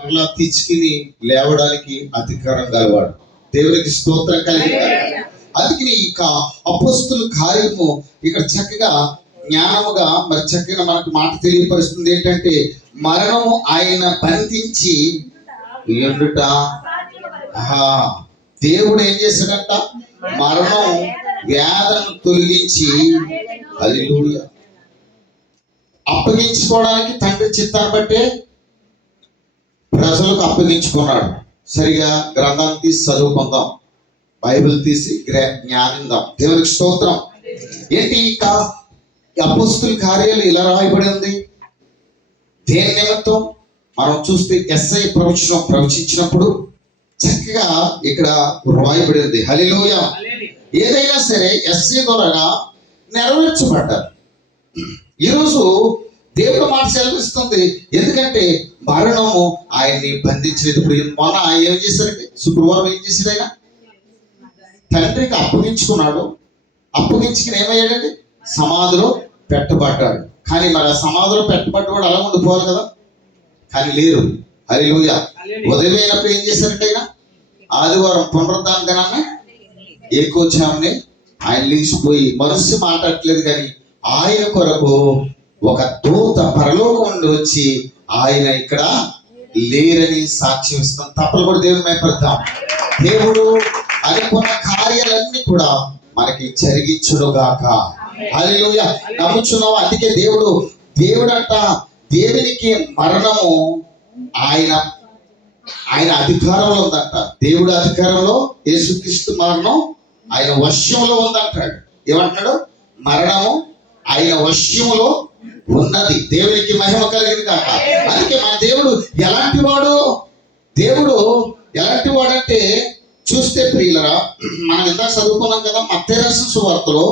మరలా తీసుకుని లేవడానికి అధికారం గలవాడు. దేవునికి స్తోత్రం కలిగి. అందుకని ఇక అపోస్తుల కార్యము ఇక్కడ చక్కగా జ్ఞానముగా మరి చక్కగా మనకు మాట తెలియపరుస్తుంది. ఏంటంటే మరణము ఆయన బంధించి ఎండుట. దేవుడు ఏం చేశాడంట? మరణం వ్యాధను తొలగించి హల్లెలూయా అప్పగించుకోవడానికి తండ్రి చిత్తాన్ని బట్టే ప్రజలకు అప్పగించుకున్నాడు. సరిగా గ్రంథాన్ని తీసి చదువుకుందాం, బైబిల్ తీసి జ్ఞానిందాం. దేవునికి స్తోత్రం. ఏంటి ఇక అపోస్తుల కార్యాలు ఇలా రాయబడి ఉంది. దేని నిమిత్తం మనం చూస్తే ఎస్ఐ ప్రవచించినప్పుడు చక్కగా ఇక్కడ రాయబడి ఉంది. హల్లెలూయా. ఏదైనా సరే ఎస్ఐ ద్వారా నెరవేర్చబడ్డారు. ఈరోజు దేవుడు మాట సెలవిస్తుంది. ఎందుకంటే మరణము ఆయన్ని బంధించలేదు. ఇప్పుడు మొన్న ఏం చేశారంటే శుక్రవారం ఏం చేశాడు? ఆయన తండ్రికి అప్పగించుకున్నాడు. అప్పగించుకుని ఏమయ్యాడండి? సమాధిలో పెట్టబడ్డాడు. కానీ మరి ఆ సమాధిలో పెట్టబడ్డవాడు అలా ఉండిపోవాలి కదా, కానీ లేరు. హల్లెలూయా. ఉదయమైనప్పుడు ఏం చేశారంటే ఆయన ఆదివారం పునరుద్ధాన దినాన్ని ఏకోచామని ఆయన లేచిపోయి మనసు మాట్లాడట్లేదు, కానీ ఆయన కొరకు ఒక దూత పరలోకం నుండి వచ్చి ఆయన ఇక్కడ లేరని సాక్ష్యం ఇస్తాం. తప్పలు కూడా దేవుని మైపడతాం. దేవుడు అనుకున్న కార్యాలన్నీ కూడా మనకి జరిగించుడుగాక. హల్లెలూయా. నమ్ముచున్నావు? అందుకే దేవుడు అంట దేవునికి మరణము ఆయన అధికారంలో ఉందంట. దేవుడు అధికారంలో, యేసుక్రీస్తు మరణం ఆయన వశ్యంలో ఉందంటాడు. ఏమంటాడు? మరణము ఆయన వశ్యములో ఉన్నది. దేవునికి మహిమ కలిగింది కాక. అందుకే మన దేవుడు ఎలాంటి వాడు? దేవుడు ఎలాంటి వాడంటే చూస్తే ప్రియులరా, మనం ఇందాక చదువుకున్నాం కదా మత్తయి రాసిన సువార్తలో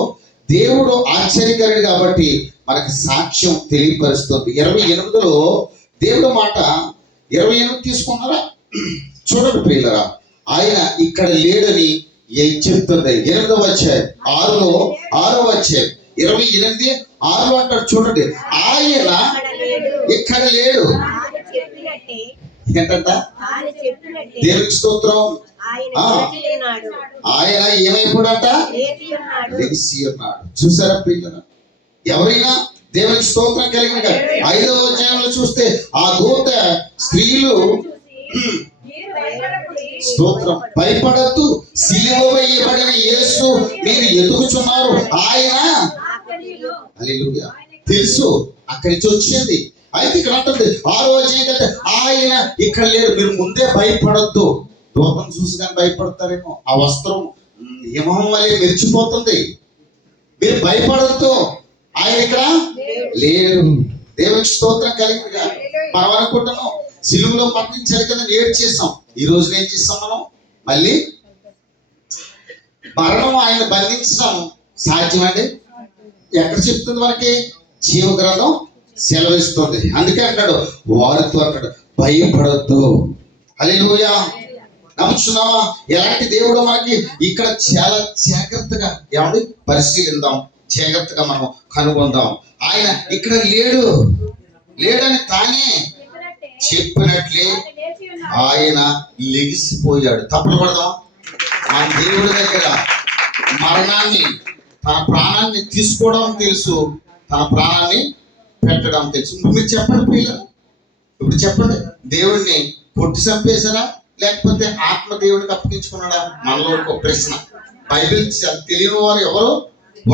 దేవుడు ఆశ్చర్యకరుడు కాబట్టి మనకి సాక్ష్యం తెలియపరుస్తుంది. 28లో దేవుడు మాట 28 తీసుకున్నారా? చూడండి ప్రియులరా, ఆయన ఇక్కడ లేడని ఏం చెప్తుంది? 8వ అధ్యాయం 6వ అధ్యాయం 28:6 అంటాడు. చూడండి, ఆయన ఇక్కడ లేడు. ఏంటంట? దేవునికి స్తోత్రం. ఆయన ఏమైపోడట? లేచి ఉన్నాడు. చూసారా ప్రియులరా? ఎవరైనా దేవునికి స్తోత్రం కలిగిన 5వ అధ్యాయంలో చూస్తే ఆ దూత స్త్రీలు స్తోత్రం భయపడద్దు, సిలువ వేయబడిన యేసు మీరు ఎదుగుచున్నారు, ఆయన హల్లెలూయా తెలుసు, అక్కడి నుంచి వచ్చింది. అయితే ఇక్కడ అంటుంది 6వ అధ్యాయం, ఆయన ఇక్కడ లేడు. మీరు ముందే భయపడద్దు. దూతం చూసి కానీ భయపడతారేమో, ఆ వస్త్రం హిమం వలె మెరిచిపోతుంది. మీరు భయపడద్దు, ఆయన ఇక్కడ లేరు. దేవునికి స్తోత్రం కలిగిందిగా. మనం అనుకుంటున్నాం సిలువలో మరణించారు కదా, ఏడ్చేసాం. ఈ రోజున ఏం చేస్తాం మనం? మళ్ళీ మరణం ఆయన బంధించడం సాధ్యమండి? ఎక్కడ చెప్తుంది మనకి? జీవ గ్రంథం సెలవిస్తుంది. అందుకే అంటాడు వారితో అంటాడు భయపడొద్దు. హల్లెలూయా. నమ్ముచున్నావా? ఎలాంటి దేవుడు మనకి ఇక్కడ చాలా జాగ్రత్తగా ఏమండి పరిశీలిద్దాం, జాగ్రత్తగా మనం కనుగొందాం. ఆయన ఇక్కడ లేడని తానే చెప్పినట్లే ఆయన లెగిసిపోయాడు. తప్పులు పడదాం. మన దేవుడి దగ్గర మరణాన్ని, తన ప్రాణాన్ని తీసుకోవడం తెలుసు, తన ప్రాణాన్ని పెట్టడం తెలుసు. మీరు చెప్పండి పిల్లలు, ఇప్పుడు చెప్పండి, దేవుడిని కొట్టి చంపేశారా లేకపోతే ఆత్మ దేవుడికి అప్పగించుకున్నాడా? మనలో ఒక ప్రశ్న. బైబిల్ తెలియని వారు ఎవరు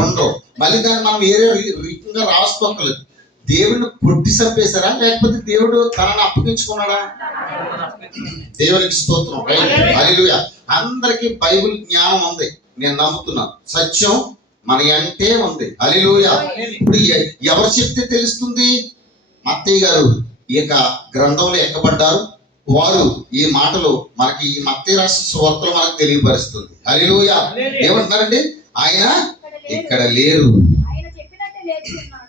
ఉండరు. మళ్ళీ దాన్ని మనం వేరే రీతిగా రాసుకోకలేదు. దేవుడిని కొట్టి చంపేశారా లేకపోతే దేవుడు తనని అప్పగించుకున్నాడా? దేవునికి స్తోత్రం. హల్లెలూయా. అందరికీ బైబిల్ జ్ఞానం ఉంది, నేను నమ్ముతున్నాను. సత్యం మన అంటే ఉంది. హల్లెలూయా. ఇప్పుడు ఎవరు చెప్తే తెలుస్తుంది? మత్తయి గారు ఈ యొక్క గ్రంథంలో ఎక్కబడ్డారు, వారు ఈ మాటలు మనకి ఈ మత్తయి రాసిన సువార్తలో మనకు తెలియపరుస్తుంది. హల్లెలూయా. ఏమంటున్నారండి? ఆయన ఇక్కడ లేరు,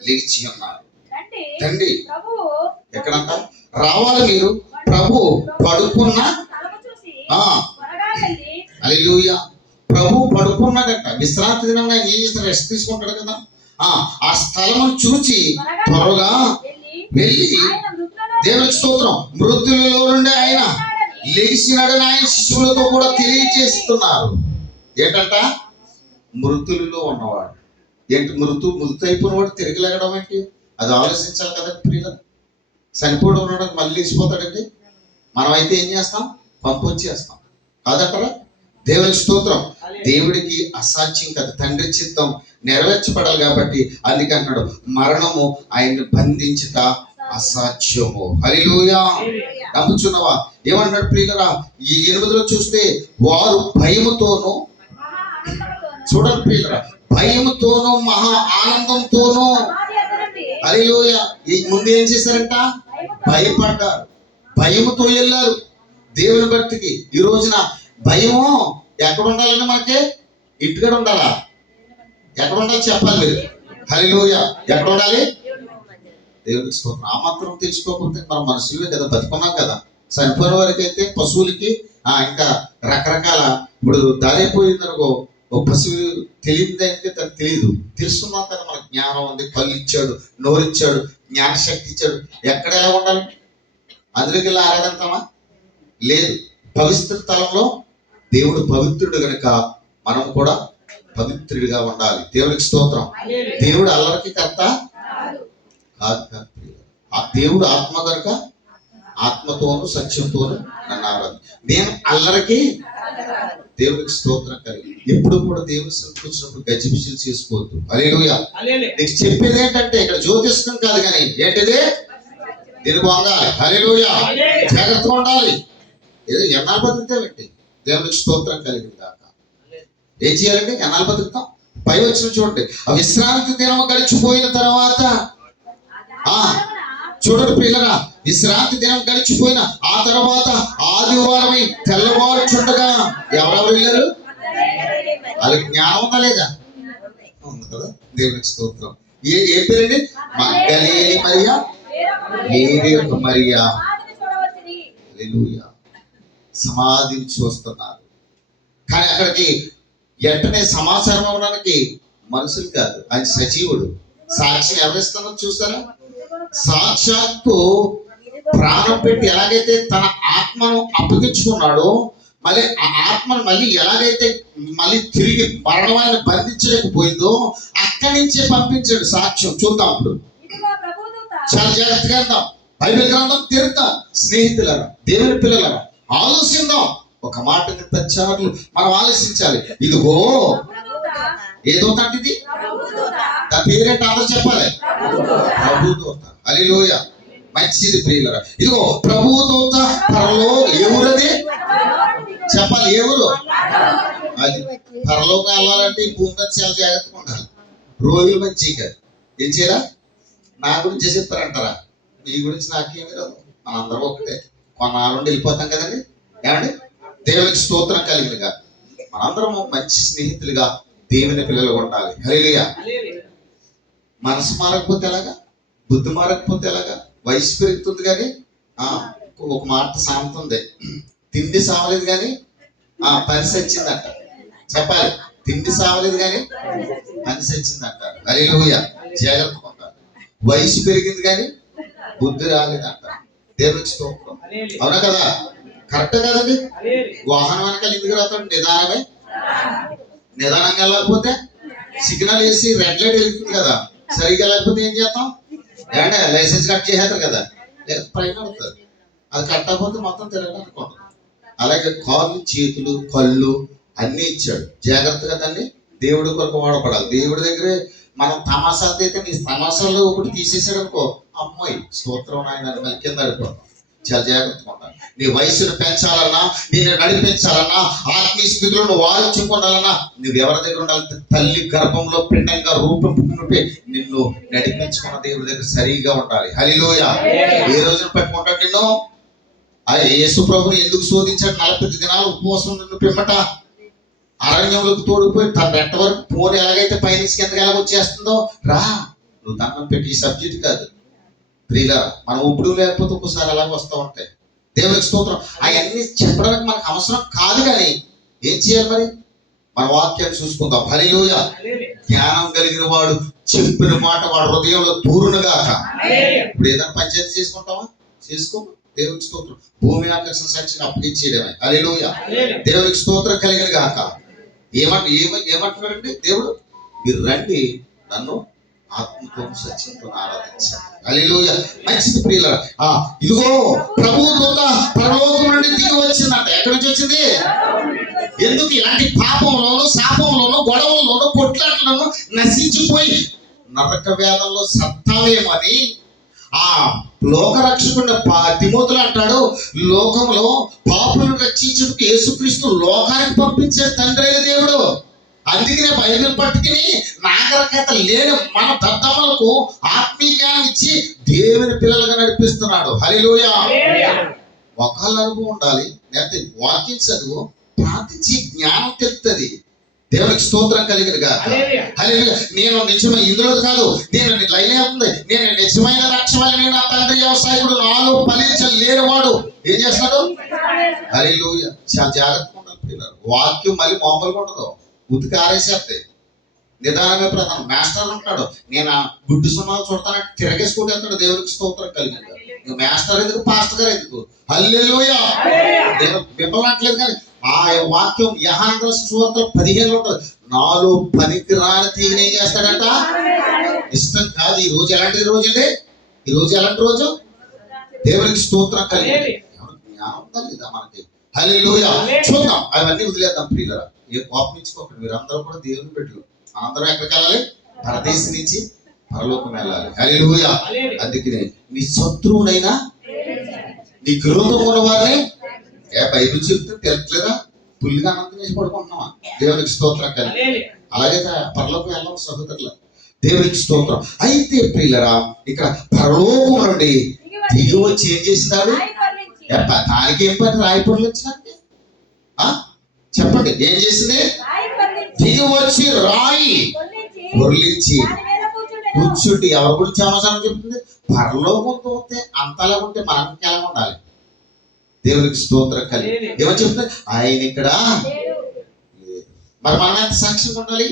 లేచి ఉన్నారు. తండ్రి ఎక్కడంట? రావాలి మీరు. ప్రభు పడుకున్న, హల్లెలూయా, ప్రభు పడుకున్నాడంట. విశ్రాంతి దినం ఏం చేస్తారు? రెస్ట్ తీసుకుంటాడు కదా. ఆ స్థలము చూచి త్వరగా వెళ్ళి దేవునికి స్తోత్రం మృతులలో నుండి లేచినాడని ఆయన శిష్యులతో కూడా తెలియజేస్తున్నారు. ఏంటంట? మృతులలో ఉన్నవాడు. ఏంటి మృతి అయిపోయిన వాడు తిరిగి లేగడం ఏంటి? అది ఆలోచించాలి కదండి ప్రియుల. చనిపోవడం ఉన్నాడు మళ్ళీ లేచిపోతాడండి. మనమైతే ఏం చేస్తాం? పంపొచ్చేస్తాం కాదంటారా? దేవుని స్తోత్రం. దేవుడికి అసాధ్యం కదా, తండ్రి చిత్తం నెరవేర్చబడాలి కాబట్టి అందుకే అన్నాడు మరణము ఆయన్ని బంధించుట అసాధ్యము. హల్లెలూయా. నమ్ముచున్నవా? ఏమన్నాడు ప్రియులరా? ఈ 8లో చూస్తే వారు భయముతోనూ, చూడండి ప్రియులరా, భయముతోనూ మహా ఆనందంతోనూ, హల్లెలూయా, ఈ ముందు ఏం చేశారంట? భయపడ్డారు. భయముతో వెళ్ళారు దేవుని భక్తికి. ఈ రోజున భయము ఎక్కడ ఉండాలండి? మనకి ఇంటికాడ ఉండాలా? ఎక్కడ ఉండాలి చెప్పాలి మీరు. హల్లెలూయా. ఎక్కడ ఉండాలి? దేవునికి స్తోత్రం. ఆ మాత్రం తెలుసుకోకపోతే మనం మనుషులే కదా, బతుకున్నాం కదా. చనిపోయిన వారికి అయితే పశువులకి ఇంకా రకరకాల, ఇప్పుడు దారైపోయిందనుకో ఒక పశువు తెలియదు దానికి, తనకు తెలియదు. తెలుస్తున్నాం కదా, మనకు జ్ఞానం ఉంది, కళ్ళు ఇచ్చాడు, నోరిచ్చాడు, జ్ఞానశక్తి ఇచ్చాడు. ఎక్కడ ఎలా ఉండాలి? అందులోకి వెళ్ళి ఆరాధంటామా? లేదు. పవిత్ర స్థలంలో దేవుడు పవిత్రుడు కనుక మనం కూడా పవిత్రుడిగా ఉండాలి. దేవునికి స్తోత్రం. దేవుడు అల్లరికి కర్త కాదు కాదు. ఆ దేవుడు ఆత్మ కనుక ఆత్మతోను సత్యంతోను నన్ను ఆరాధన. నేను అల్లరికి దేవునికి స్తోత్రం కలిగి ఎప్పుడు కూడా దేవుని సన్నిధికి వచ్చినప్పుడు గజిబిజిలు చేసుకోవద్దు. హల్లెలూయా. నీకు చెప్పేది ఏంటంటే ఇక్కడ జ్యోతిష్కం కాదు కానీ ఏంటిది? దీనికి వంగాలి. హల్లెలూయా. జాగ్రత్తగా ఉండాలి. ఏదో ఎన్నాళ్ళు బతుకుతాం ఏంటి? దేవునికి స్తోత్రం కలిగింది కాక ఏం చేయాలండి? ఎన్నాళ్ళు బతుకుతాం? పై వచ్చిన చూడండి, ఆ విశ్రాంతి దినం గడిచిపోయిన తర్వాత, చూడండి పిల్లరా, విశ్రాంతి దినం గడిచిపోయిన ఆ తర్వాత ఆదివారమై తెల్లవారుచుండగా ఎవరెవరు వెళ్ళారు? వాళ్ళకి జ్ఞానం ఉందా లేదా? ఉంది కదా. దేవునికి స్తోత్రం. ఏ పేరండి? మగ్దలేని మరియా, వేరే ఒక మరియా. హల్లెలూయా. సమాధిని చూస్తున్నారు కానీ అక్కడికి వెంటనే సమాచారం అవ్వడానికి మనుషులు కాదు, ఆయన సజీవుడు. సాక్ష్యం ఎవరిస్తున్నారు చూస్తారా? సాక్షాత్తు ప్రాణం పెట్టి ఎలాగైతే తన ఆత్మను అప్పగించుకున్నాడో మళ్ళీ ఆ ఆత్మను మళ్ళీ ఎలాగైతే మళ్ళీ తిరిగి మరణమైన బంధించలేకపోయిందో అక్కడి నుంచే పంపించాడు. సాక్ష్యం చూద్దాం. ఇప్పుడు చాలా జాగ్రత్తగా వెళ్దాం. బైబిల్ గ్రంథం తిరుగుతాం. స్నేహితులరా, దేవుని పిల్లలరా, ఆలోచిద్దాం. ఒక మాటని 10 సార్లు మనం ఆలోచించాలి. ఇదిగో ఏదో తంటిది దాని పేరేంటి? అందరూ చెప్పాలి. ప్రభుదూత. హల్లెలూయా. మంచిది ప్రియులరా. ఇదిగో ప్రభుదూత పరలో ఎవరది చెప్పాలి. ఎవరు? అది పరలోకి వెళ్ళాలంటే ఈ భూమి మీద చాలా జాగ్రత్తగా ఉండాలి. రోజులు మంచి కాదు. ఏం చేయాలా? నా గురించి చెప్తారంటారా? మీ గురించి నాకేమి రాదు. మనందరం ఒకటే. కొన్నాళ్ళు వెళ్ళిపోతాం కదండి. ఏమండి? దేవునికి స్తోత్రం కలిగినగా మనందరము మంచి స్నేహితులుగా దేవుని పిల్లలుగా ఉండాలి. హల్లెలూయా. మనసు మారకపోతే ఎలాగా? బుద్ధి మారకపోతే ఎలాగా? వయసు పెరుగుతుంది కానీ ఒక మాట సామెత ఉంది, తిండి సావలేదు కానీ పని సచ్చిందంట. చెప్పాలి. తిండి సావలేదు కానీ పని సచ్చిందంట. హల్లెలూయా. జాగ్రత్తగా ఉండాలి. వయసు పెరిగింది కానీ బుద్ధి రాలేదంట. దేవునికి స్తోత్రం. అవునా కదా? కరెక్ట్ కదండి. వాహనం వెనకాల ఎందుకు రాతాడు? నిదానమే. నిదానంగా వెళ్ళకపోతే సిగ్నల్ వేసి రెడ్ లైట్ వెళ్తుంది కదా, సరిగ్గా లేకపోతే ఏం చేస్తాం? ఏంటే లైసెన్స్ కట్ చేసేస్తారు కదా, పైన అవుతుంది. అది కట్టకపోతే మొత్తం తిరగడానికి. అలాగే కాళ్ళు, చేతులు, కళ్ళు అన్నీ ఇచ్చాడు. జాగ్రత్తగా దాన్ని దేవుడి కొరకు వాడపడాలి. దేవుడి దగ్గరే మనం తమాషాలు అయితే నీ తమాషాలు ఒకటి తీసేసాడు అనుకో, అమ్మాయి స్తోత్రం ఆయన మళ్ళీ కింద పడిపోతాం. చాలా జాగ్రత్తగా ఉండాలి. నీ వయసును పెంచాలన్నా, నిన్ను నడిపించాలన్నా, ఆత్మీయ స్థితిలో నువ్వు ఆలోచించుకోవాలన్నా నువ్వు ఎవరి దగ్గర ఉండాలి? తల్లి గర్భంలో పిండంగా రూపం నిన్ను నడిపించుకున్న దేవుడి దగ్గర సరిగా ఉండాలి. హల్లెలూయా. ఏ రోజున పెట్టుకుంటాడు నిన్ను? యేసు ప్రభుని ఎందుకు శోధించాడు? 40 దినాలు ఉపవాసం నిన్ను పిమ్మట అరణ్యంలోకి తోడుపోయి తన రెట్ట వరకు పోని ఎలాగైతే పైనుంచి కిందకి ఎలాగొచ్చేస్తుందో రా. నువ్వు దండం పెట్టి ఈ సబ్జెక్ట్ కాదు ప్రియులా. మనం ఇప్పుడు లేకపోతే ఒక్కసారి అలాగ వస్తూ ఉంటాయి. దేవునికి స్తోత్రం. అవన్నీ చెప్పడానికి మనకు అవసరం కాదు కానీ ఏం చేయాలి మరి? మన వాక్యాన్ని చూసుకుందాం. హల్లెలూయా. జ్ఞానం కలిగిన వాడు చెప్పిన మాట వాడు హృదయంలో దూరునుగాక. ఇప్పుడు ఏదైనా పంచాయతీ చేసుకుంటామా? చేసుకో. దేవునికి స్తోత్రం. భూమి ఆకర్షణ సాక్షిని అప్పగించేయడమే. హల్లెలూయా. దేవునికి స్తోత్రం కలిగిన గాక. ఏమంటున్నాడండి దేవుడు? మీరు రండి, నన్ను ఆత్మతో సత్యంతో ఆరాధించాలి. హల్లెలూయా. మంచిది ప్రియులారా. ఇదిగో ప్రభు దూత పరలోకం నుండి దిగి వచ్చిందంట. ఎక్కడి నుంచి వచ్చింది? ఎందుకు? ఇలాంటి పాపంలోను, శాపంలోను, గొడవల్లోను, కొట్లాట్లను నశించిపోయి నరక వేదంలో సత్తావేమని ఆ లోకరక్షకుడు తిమోతులు అంటాడు, లోకంలో పాపులను రక్షించుటకు యేసుక్రీస్తు లోకానికి పంపించే తండ్రి అయిన దేవుడు. అందుకనే బైబిల్ పట్టుకుని నాగరికత లేని మన దద్దమ్మలకు ఆత్మీయ జ్ఞానం ఇచ్చి దేవుని పిల్లలుగా నడిపిస్తున్నాడు. హల్లెలూయా. ఒకళ్ళ అనుభవం ఉండాలి, లేకపోతే వాక్యం చదువు ప్రార్థించి జ్ఞానం తెలుస్తుంది. దేవునికి స్తోత్రం కలిగిన గాక. హల్లెలూయా. నేను నిజమే ఇందులో కాదు, నేను లైనే ఉంది. నేను నిజమైన రక్షణని నా తండ్రి వ్యవసాయకుడు నాలో ఫలించలేనివాడు ఏం చేస్తాడు? హల్లెలూయా. చాలా జాగ్రత్తగా ఉండాలి పిల్లలు. వాక్యం మళ్ళీ మామూలుగా ఉండదు, ఉతికి ఆరేసేస్తే. నిదానమే ప్రధానం. మాస్టర్ అంటాడు, నేను ఆ గుడ్డు సున్నాలు చూడతానంటే తిరగేసుకుంటూ వెళ్తాడు. దేవునికి స్తోత్రం కలిగిన గాక. మాస్టర్ ఎందుకు, పాస్టర్ గారు ఎందుకు? హల్లెలూయా. నేను మిమ్మల్ని అంటలేదు, కానీ ఆ వాక్యం యోహాను రాసిన సువార్త 15 ఉంటుంది. నాలో పనికి రాని తీగని ఏం చేస్తాడంట? ఇష్టం కాదు. ఈ రోజు ఎలాంటి రోజు అండి? ఈ రోజు ఎలాంటి రోజు? దేవునికి స్తోత్రం కలిగి జ్ఞానం ఉందా లేదా మనకి? హల్లెలూయా. చూద్దాం, అవన్నీ వదిలేద్దాం ప్రియులారా. ఏ కోపించుకోకండి. మీరు అందరూ కూడా దేవుని బిడ్డలు. అందరం ఎక్కడికి వెళ్ళాలి? పరదేశం నుంచి పరలోకం వెళ్ళాలి. హల్లెలూయా. అందుకనే నీ శత్రువునైనా నీ విరోధం ఉన్న వారిని బైబిల్ చెప్తే తెలుట్లేదా? పుల్లిగా అనంతం చేసి పడుకుంటున్నావా? దేవునికి స్తోత్రం కలిగి. అలాగే పరలోకం వెళ్ళాం సహోదరుల. దేవునికి స్తోత్రం. అయితే ప్రియులరా, ఇక్కడ పరలోకం నుండి దిగి వచ్చి ఏం చేసినాడు? దానికి ఏం పని? రాయి పొరలు వచ్చినట్టే చెప్పండి. ఏం చేసింది? దిగి వచ్చి రాయి పొరలించి కూర్చుండి. ఎవరి గురించి సమాచారం చెప్తుంది? పరలోకం తోతే అంతలా ఉంటే మనం ఎలా ఉండాలి? దేవునికి స్తోత్రం కలిగి. ఏమని చెప్తుంది? ఆయన ఇక్కడ మరి మనం ఎంత సాక్ష్యం ఉండాలి?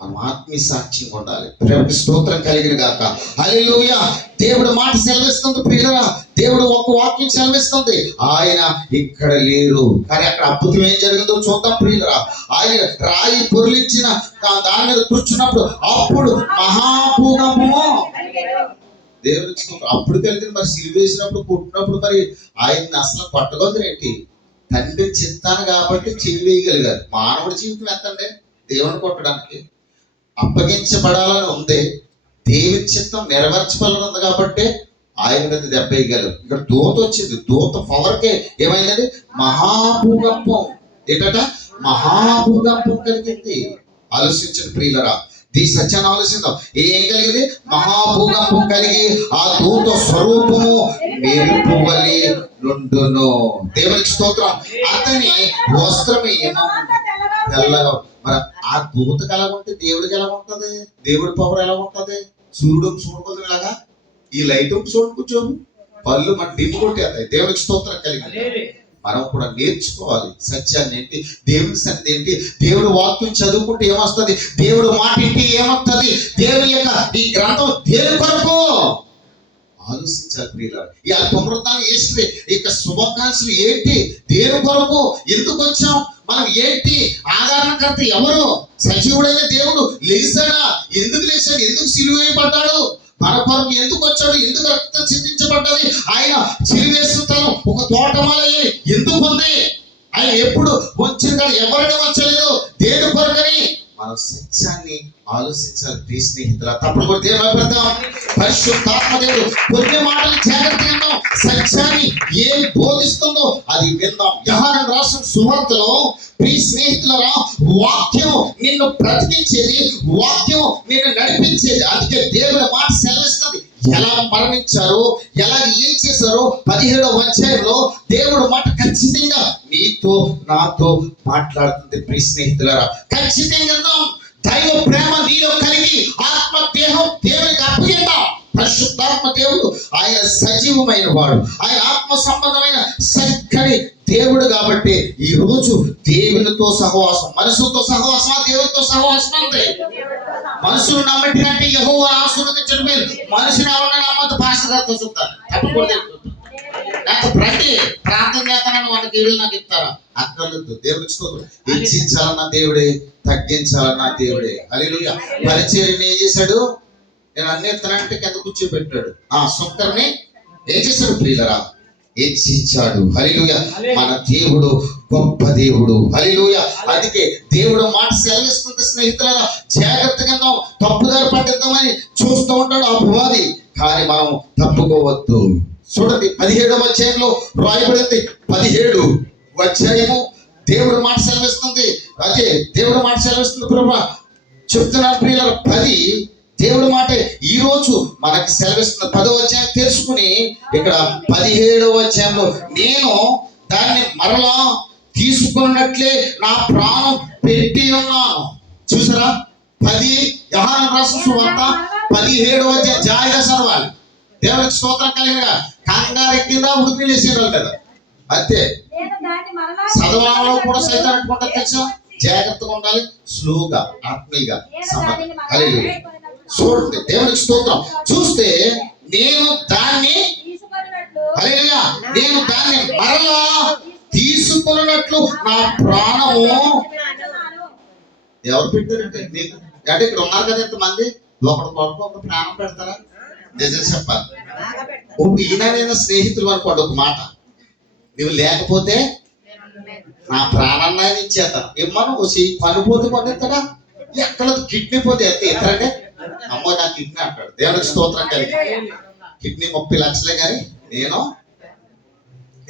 మనం ఆత్మీయ సాక్ష్యం ఉండాలి. దేవునికి స్తోత్రం కలిగిన గాక. హల్లెలూయా. దేవుడు మాట సెలవిస్తుంది ప్రియులారా. దేవుడు ఒక వాక్యం సెలవిస్తుంది, ఆయన ఇక్కడ లేరు. కానీ అక్కడ అద్భుతం ఏం జరిగిందో చూద్దాం ప్రియులారా. ఆయన రాయి పొర్లించిన దాని మీద కూర్చున్నప్పుడు అప్పుడు మహాభూకంపము. దేవునికి అప్పుడు కలిగింది. మరి సిలువేసినప్పుడు పుట్టినప్పుడు మరి ఆయన్ని అసలు పట్టగొద్దరేంటి? తండ్రి చిత్తాను కాబట్టి చెలివేయగలిగారు. మానవుడి జీవితం ఎంతండి? దేవుని కొట్టడానికి అప్పగించబడాలని ఉంది. దేవుని చిత్తం నెరవేర్చబడాలని ఉంది కాబట్టి ఆయన మీద దెబ్బేయగలరు. ఇక్కడ దూత వచ్చింది. దూత పవర్కే ఏమైందండి? మహాభూకంపం. ఏంటట? మహాభూకంపం కలిగింది. ఆలోచించండి ప్రియులరా. ఈ సత్యాన్ని ఆలోచిద్దాం. ఏం కలిగింది? మహాభూకంపం కలిగి ఆ దూత స్వరూపము మెరుపు వలె నుండును. దేవునికి స్తోత్రం. అతని వస్త్రం ఏమో తెల్లగా. మరి ఆ దూతకు ఎలా ఉంటే దేవుడికి ఎలా ఉంటది? దేవుడి పవర్ ఎలా ఉంటది? సూర్యుడు చూడకూడదు ఇలాగా. ఈ లైట్ చూడకూర్చోము, పళ్ళు మన డిమ్ కొట్టేస్తాయి. దేవునికి స్తోత్రం కలిగి మనం కూడా నేర్చుకోవాలి సత్యాన్ని. ఏంటి దేవుని సన్నిధి ఏంటి? దేవుడు వాక్యం చదువుకుంటే ఏమొస్తుంది? దేవుడు మాట ఏంటి ఏమొస్తుంది? దేవుని యొక్క ఈ గ్రంథం దేని కొరకు ఆలోచించాలి ప్రియులారా. ఈ పునరుద్ధానం యేసువే. ఇక శుభాకాంక్షలు ఏంటి? దేని కొరకు ఎందుకు వచ్చాం? మనం ఏంటి? ఆధారణకర్త ఎవరు? సజీవుడైన దేవుడు లేచాడా? ఎందుకు లేచాడు? ఎందుకు సిలువేయబడ్డాడు? మన కొరకు ఎందుకు వచ్చాడు? ఎందుకు రక్తం చిందించబడ్డది? ఆయన సిలువేస్తున్న ఒక తోటమాలయ్యి ఎందుకు ఉంది? ఆయన ఎప్పుడు వచ్చిన కాదు, ఎవరిని వచ్చలేదు. దేని కొరకని మనం సత్యాన్ని ఆలోచించాలి. ప్రియ స్నేహితుల తప్పుడు కూడా దేవుడు పెడతాం. పరిశుద్ధాత్మ దేవుడు కొన్ని మాటలు జాగ్రత్తగా విందాం. సత్యాన్ని ఏం బోధిస్తుందో అది విందాం. యోహాను రాసిన సువార్తలో ప్రియ స్నేహితులరా, వాక్యం నిన్ను బ్రతికించేది, వాక్యం నిన్ను నడిపించేది. అందుకే దేవుని మాట సెలవిస్తుంది. ఎలా మరణించారో, ఎలా ఏం చేశారో 17వ అధ్యాయంలో దేవుడు మాట ఖచ్చితంగా నీతో నాతో మాట్లాడుతుంది. ప్రియ స్నేహితులారా, ఖచ్చితంగా దైవ ప్రేమ నీలో కలిగి ఆత్మ దేహం దేవునికి అప్పగిద్దాం. పరిశుద్ధాత్మ దేవుడు ఆయన సజీవమైన వాడు, ఆయన ఆత్మ సంబంధమైన చక్కని దేవుడు. కాబట్టి ఈ రోజు దేవునితో సహవాసం, మనుషులతో సహవాసం, దేవునితో సహవాసం ఉంది. మనుషులు నమ్మటి అంటే యెహోవాను ఆశీర్వదించడం మేలు. మనిషిని ఎవరైనా నమ్మద్దు. పాస్టర్ గారితో చెప్తాను తప్పకూడదు. నాకు రండి ప్రార్థన చేస్తానని 100 కేజీలు నాకు ఇస్తారా? అక్కర్లేదు. దేవుడికి స్తోత్రం. హెచ్చించాలన్న దేవుడే, తగ్గించాలన్న దేవుడే. హల్లెలూయా. పరిచర్యని ఏం చేశాడు? నేను అన్ని ఎత్తానంటే కింద కూర్చోబెట్టాడు. ఆ సుక్కర్ని ఏం చేశాడు ప్రియులరా? హెచ్చించాడు. హల్లెలూయా. మన దేవుడు గొప్ప దేవుడు. హల్లెలూయా. అందుకే దేవుడు మాట సెలవిస్తుంది స్నేహితులారా, జాగ్రత్తగా ఉందాం. తప్పుదారి పట్టిద్దామని చూస్తూ ఉంటాడు అపవాది, కానీ మనం తప్పుకోవద్దు. చూడండి 17వ అధ్యాయంలో రాయబడింది. 17వ అధ్యాయము దేవుడు మాట సెలవిస్తుంది. అదే దేవుడు మాట సెలవిస్తుంది. ప్రభా చెప్తున్నారు ప్రియులారా, 10 దేవుడు మాట ఈ రోజు మనకి సెలవిస్తున్న 10వ అధ్యాయం తెలుసుకుని ఇక్కడ 17వ అధ్యాయంలో నేను దాన్ని మరలా తీసుకున్నట్లే నా ప్రాణం పెట్టి ఉన్నాను. చూసారా? 10 యోహాను రాసిన సువార్త 17వ అధ్యాయం జాయిగా చదవాలి. దేవుడికి స్తోత్రం కలిగినగా కంగారు ఎక్కిందా ఉడికి లేసేవాళ్ళు కదా, అంతే. చదవడంలో కూడా సైతం అనుకుంటా తెలుసా? జాగ్రత్తగా ఉండాలి, స్లోగా ఆత్మీయంగా హల్లెలూయా. చూడండి దేవుడికి స్తోత్రం. చూస్తే నేను దాన్ని హల్లెలూయా, నేను దాన్ని మరలా తీసుకున్నట్లు నా ప్రాణము. ఎవరు పెట్టారంటే నీకు? అంటే ఇక్కడ ఉన్నారు కదా ఇంతమంది, ఒకటి కొడుకు ఒక ప్రాణం పెడతారా? నిజం చెప్పాలి. ఈయన స్నేహితులు అనుకోండి, ఒక మాట, నువ్వు లేకపోతే నా ప్రాణాన్ని ఇచ్చేస్తాను. ఇమ్మను వచ్చి పనిపోతే కొనిస్తాడా? ఎక్కడ కిడ్నీ పోతే ఎంత ఇస్తారంటే, అమ్మో నా కిడ్నీ అంటాడు. దేవుడికి స్తోత్రం కలిగి. కిడ్నీ 30 లక్షలే కానీ నేను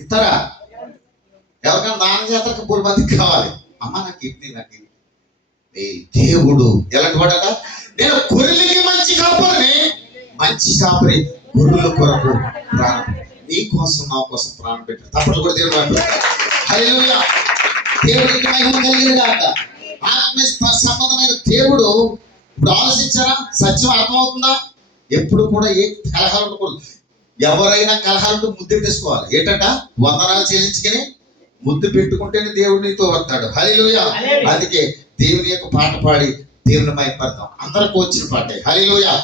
ఇస్తారా? ఎవరికైనా దానం చేస్తానికి 3 మందికి కావాలి. అమ్మ నా కిడ్నీ, నా కిడ్నీ. దేవుడు ఎలాంటి వాడట? నేను గొర్రెలకి మంచి కాపరిని, మంచి కాపరి గొర్రెల కొరకు ప్రాణం, నీ కోసం నా కోసం ప్రాణం పెట్టాడు. తప్పలు కూడా దేవుడు. హల్లెలూయా. దేవుడికి మహిమ కలిగిన గాక. ఆత్మ సంబంధమైన దేవుడు. ఇప్పుడు ఆలోచించారా? సత్యం అర్థమవుతుందా? ఎప్పుడు కూడా ఏ కలహాలు ఉండకూడదు. ఎవరైనా కలహాలు ముద్దెట్టేసుకోవాలి. ఏంటంట? వందనాలు చెల్లించుకుని ముద్దు పెట్టుకుంటేనే దేవుడు నీతో వస్తాడు. హల్లెలూయా. అందుకే దేవుని యొక్క పాట పాడి దేవుని మహిమపడతాం. అందరికి వచ్చిన పాటే. హల్లెలూయా.